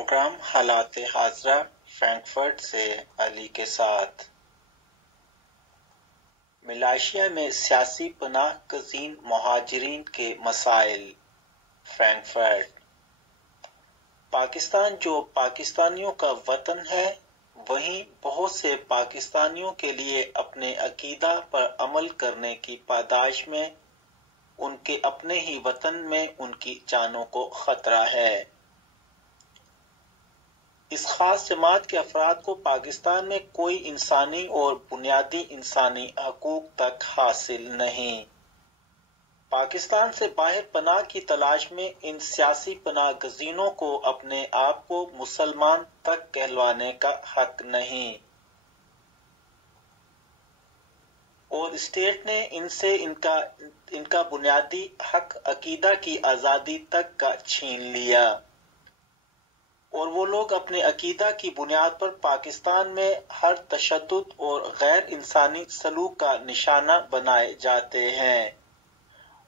Programme حالات حاضرہ Frankfurt سے علی کے ساتھ۔ ملائیشیا میں سیاسی پناہ گزین مہاجرین کے مسائل۔ فرینکفرٹ۔ پاکستان جو پاکستانیوں کا وطن ہے، وہیں بہت سے پاکستانیوں کے لیے اپنے عقیدہ پر عمل کرنے کی پاداش میں ان کے اپنے ہی وطن میں ان کی جانوں کو خطرہ ہے۔ اس خاص جماعت کے افراد کو پاکستان میں کوئی انسانی اور بنیادی انسانی حقوق تک حاصل نہیں۔ پاکستان سے باہر پناہ کی تلاش میں ان سیاسی پناہ گزینوں کو اپنے آپ کو مسلمان تک کہلوانے کا حق نہیں، اور اسٹیٹ نے ان سے ان کا بنیادی حق عقیدہ کی آزادی تک کا چھین لیا، اور وہ لوگ اپنے عقیدہ کی بنیاد پر پاکستان میں ہر تشدد اور غیر انسانی سلوک کا نشانہ بنائے جاتے ہیں،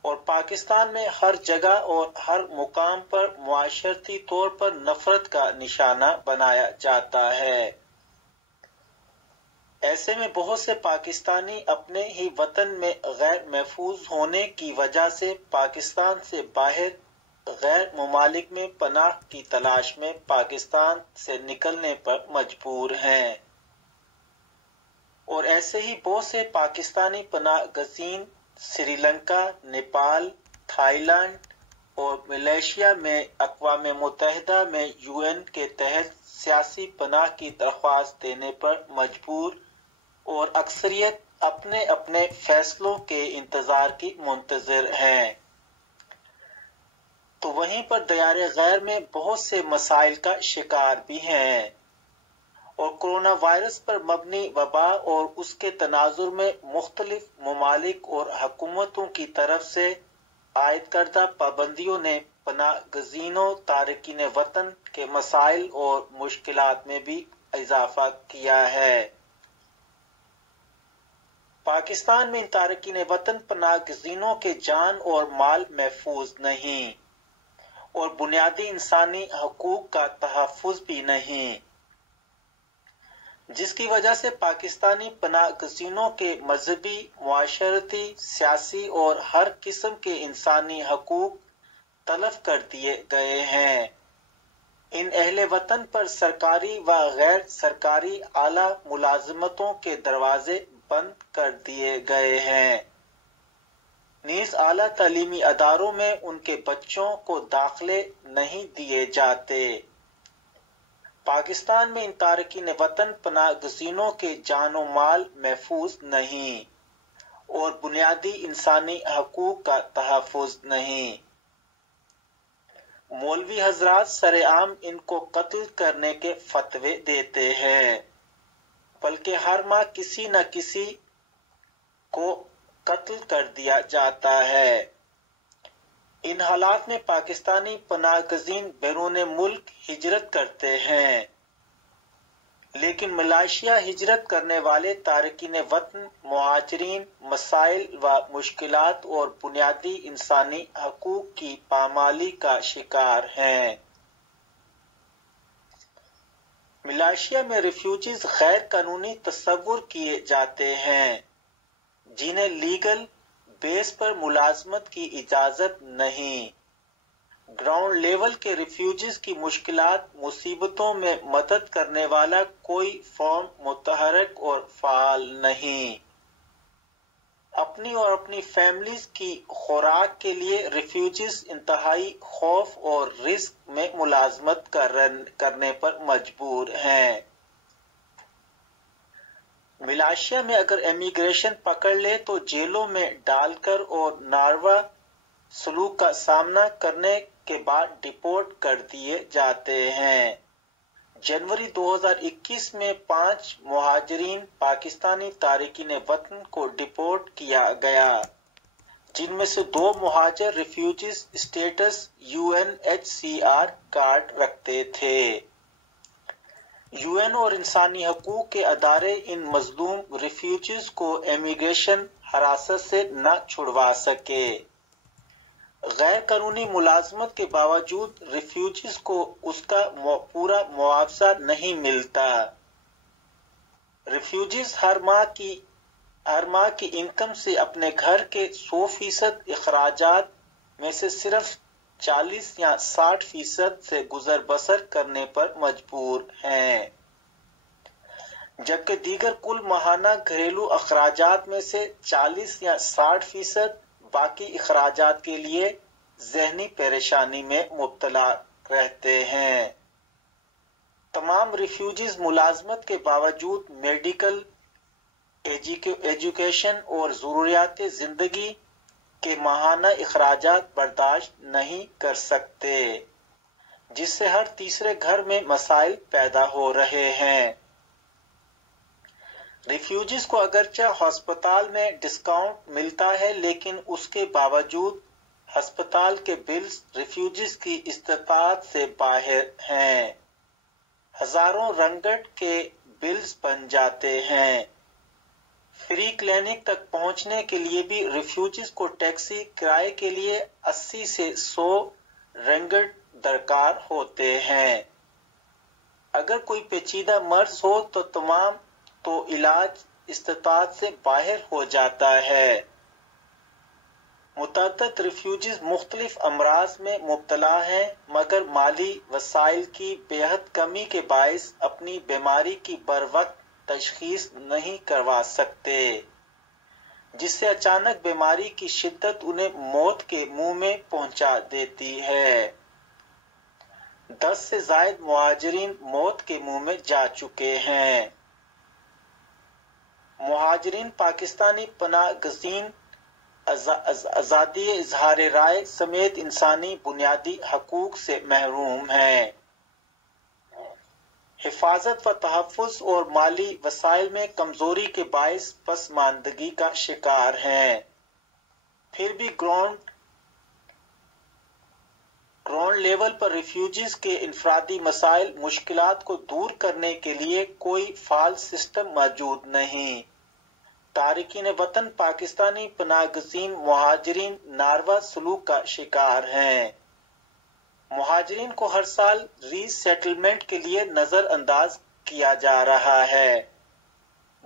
اور پاکستان میں ہر جگہ اور ہر مقام پر معاشرتی طور پر نفرت کا نشانہ بنایا جاتا ہے۔ ایسے میں بہت سے پاکستانی اپنے ہی وطن میں غیر محفوظ ہونے کی وجہ سے پاکستان سے باہر غیر ممالک میں پناہ کی تلاش میں پاکستان سے نکلنے پر مجبور ہیں، اور ایسے ہی بہت سے پاکستانی پناہ گزین سری لنکا، نیپال، تھائی لینڈ اور ملائیشیا میں اقوام متحدہ میں UN کے تحت سیاسی پناہ کی درخواست دینے پر مجبور، اور اکثریت اپنے اپنے فیصلوں کے انتظار کی منتظر ہیں۔ تو وہیں پر دیار غیر میں بہت سے مسائل کا شکار بھی ہیں، اور کرونا وائرس پر مبنی وبا اور اس کے تناظر میں مختلف ممالک اور حکومتوں کی طرف سے عائد کردہ پابندیوں نے پناہ گزینوں تارکین وطن کے مسائل اور مشکلات میں بھی اضافہ کیا ہے۔ پاکستان میں ان تارکین وطن پناہ گزینوں کے جان اور مال محفوظ نہیں، اور بنیادی انسانی حقوق کا تحفظ بھی نہیں، جس کی وجہ سے پاکستانی پناہ گزینوں کے مذہبی، معاشرتی، سیاسی اور ہر قسم کے انسانی حقوق تلف کر دیے گئے ہیں۔ ان اہل وطن پر سرکاری و غیر سرکاری اعلیٰ ملازمتوں کے دروازے بند کر دیے گئے ہیں، نیز اعلیٰ تعلیمی اداروں میں ان کے بچوں کو داخلے نہیں دیے جاتے۔ پاکستان میں ان تارکین وطن پناہ گزینوں کے جان و مال محفوظ نہیں، اور بنیادی انسانی حقوق کا تحفظ نہیں۔ مولوی حضرات سر عام ان کو قتل کرنے کے فتوے دیتے ہیں، بلکہ ہر ماہ کسی نہ کسی کو قتل کر دیا جاتا ہے۔ ان حالات میں پاکستانی پناہ گزین بیرون ملک ہجرت کرتے ہیں، لیکن ملائیشیا ہجرت کرنے والے تارکین وطن مہاجرین مسائل و مشکلات اور بنیادی انسانی حقوق کی پامالی کا شکار ہیں۔ ملائیشیا میں ریفیوجیز غیر قانونی تصور کیے جاتے ہیں، جنہیں لیگل بیس پر ملازمت کی اجازت نہیں۔ گراؤنڈ لیول کے ریفیوجیز کی مشکلات مصیبتوں میں مدد کرنے والا کوئی فورم متحرک اور فعال نہیں۔ اپنی اور اپنی فیملیز کی خوراک کے لیے ریفیوجیز انتہائی خوف اور رسک میں ملازمت کرنے پر مجبور ہیں۔ ملائیشیا میں اگر امیگریشن پکڑ لے تو جیلوں میں ڈال کر اور ناروا سلوک کا سامنا کرنے کے بعد ڈپورٹ کر دیے جاتے ہیں۔ جنوری 2021 میں 5 مہاجرین پاکستانی تارکین وطن کو ڈپورٹ کیا گیا، جن میں سے 2 مہاجر ریفیوجیز اسٹیٹس UNHCR کارڈ رکھتے تھے۔ UN اور انسانی حقوق کے ادارے ان مظلوم ریفیوجیز کو امیگریشن حراست سے نہ چھڑوا سکے۔ غیر قانونی ملازمت کے باوجود ریفیوجیز کو اس کا پورا معاوضہ نہیں ملتا۔ ریفیوجیز ہر ماہ کی انکم سے اپنے گھر کے 100% اخراجات میں سے صرف 40 یا 60% سے گزر بسر کرنے پر مجبور ہیں، جبکہ دیگر کل ماہانہ گھریلو اخراجات میں سے 40 یا 60% باقی اخراجات کے لیے ذہنی پریشانی میں مبتلا رہتے ہیں۔ تمام ریفیوجیز ملازمت کے باوجود میڈیکل، ایجوکیشن اور ضروریات زندگی کے ماہانہ اخراجات برداشت نہیں کر سکتے، جس سے ہر تیسرے گھر میں مسائل پیدا ہو رہے ہیں۔ ریفیوجیز کو اگرچہ ہسپتال میں ڈسکاؤنٹ ملتا ہے، لیکن اس کے باوجود ہسپتال کے بلز ریفیوجیز کی استطاعت سے باہر ہیں۔ ہزاروں رنگٹ کے بلز بن جاتے ہیں۔ فری کلینک تک پہنچنے کے لیے بھی ریفیوجیز کو ٹیکسی کرائے کے لیے 80 سے 100 رنگٹ درکار ہوتے ہیں۔ اگر کوئی پیچیدہ مرض ہو تو علاج استطاعت سے باہر ہو جاتا ہے۔ متعدد ریفیوجیز مختلف امراض میں مبتلا ہیں، مگر مالی وسائل کی بے حد کمی کے باعث اپنی بیماری کی بروقت تشخیص نہیں کروا سکتے، جس سے اچانک بیماری کی شدت انہیں موت کے منہ میں پہنچا دیتی ہے۔ 10 سے زائد مہاجرین موت کے منہ میں جا چکے ہیں۔ مہاجرین پاکستانی پناہ گزین آزادی اظہار رائے سمیت انسانی بنیادی حقوق سے محروم ہیں، حفاظت و تحفظ اور مالی وسائل میں کمزوری کے باعث پسماندگی کا شکار ہیں۔ پھر بھی گراؤنڈ لیول پر ریفیوجیز کے انفرادی مسائل مشکلات کو دور کرنے کے لیے کوئی فعال سسٹم موجود نہیں۔ تارکین وطن پاکستانی پناہ گزین مہاجرین ناروا سلوک کا شکار ہیں۔ مہاجرین کو ہر سال ری سیٹلمنٹ کے لیے نظر انداز کیا جا رہا ہے۔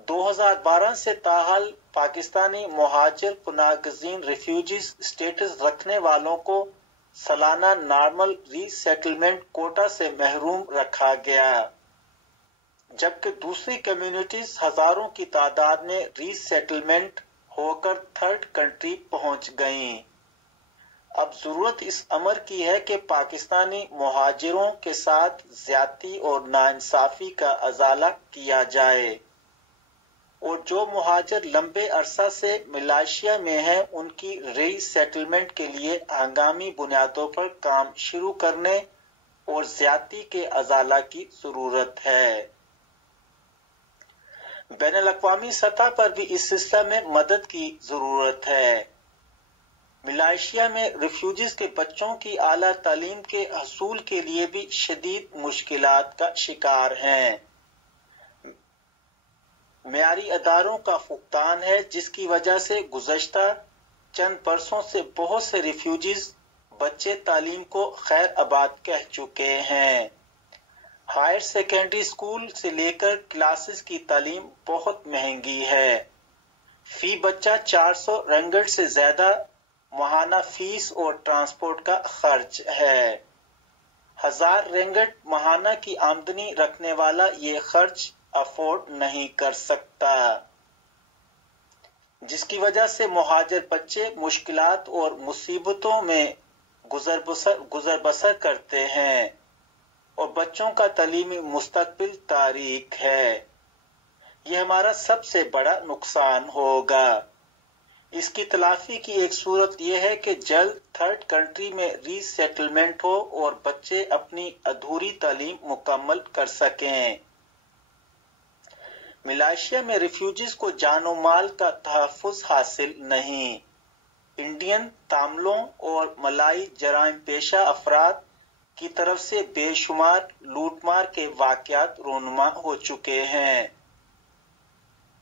2012 سے تاحال پاکستانی مہاجر پناہ گزین ریفیوجیز اسٹیٹس رکھنے والوں کو سالانہ نارمل ری سیٹلمنٹ کوٹا سے محروم رکھا گیا، جبکہ دوسری کمیونٹیز ہزاروں کی تعداد میں ری سیٹلمنٹ ہو کر تھرڈ کنٹری پہنچ گئیں۔ اب ضرورت اس امر کی ہے کہ پاکستانی مہاجروں کے ساتھ زیادتی اور ناانصافی کا ازالہ کیا جائے، اور جو مہاجر لمبے عرصہ سے ملائیشیا میں ہیں ان کی ری سیٹلمنٹ کے لیے ہنگامی بنیادوں پر کام شروع کرنے اور زیادتی کے ازالہ کی ضرورت ہے۔ بین الاقوامی سطح پر بھی اس سلسلہ میں مدد کی ضرورت ہے۔ ملائیشیا میں ریفیوجیز کے بچوں کی اعلیٰ تعلیم کے حصول کے لیے بھی شدید مشکلات کا شکار ہیں۔ معیاری اداروں کا فقدان ہے، جس کی وجہ سے گزشتہ چند برسوں سے بہت سے ریفیوجیز بچے تعلیم کو خیر آباد کہہ چکے ہیں۔ ہائر سیکنڈری اسکول سے لے کر کلاسز کی تعلیم بہت مہنگی ہے۔ فی بچہ 400 رنگٹ سے زیادہ ماہانہ فیس اور ٹرانسپورٹ کا خرچ ہے۔ 1000 رنگٹ ماہانہ کی آمدنی رکھنے والا یہ خرچ افورڈ نہیں کر سکتا، جس کی وجہ سے مہاجر بچے مشکلات اور مصیبتوں میں گزر بسر کرتے ہیں اور بچوں کا تعلیمی مستقبل تاریک ہے۔ یہ ہمارا سب سے بڑا نقصان ہوگا۔ اس کی تلافی کی ایک صورت یہ ہے کہ جلد تھرڈ کنٹری میں ری سیٹلمنٹ ہو اور بچے اپنی ادھوری تعلیم مکمل کر سکیں۔ ملائیشیا میں ریفیوجیز کو جان و مال کا تحفظ حاصل نہیں۔ انڈین، تاملوں اور ملائی جرائم پیشہ افراد کی طرف سے بے شمار لوٹ مار کے واقعات رونما ہو چکے ہیں،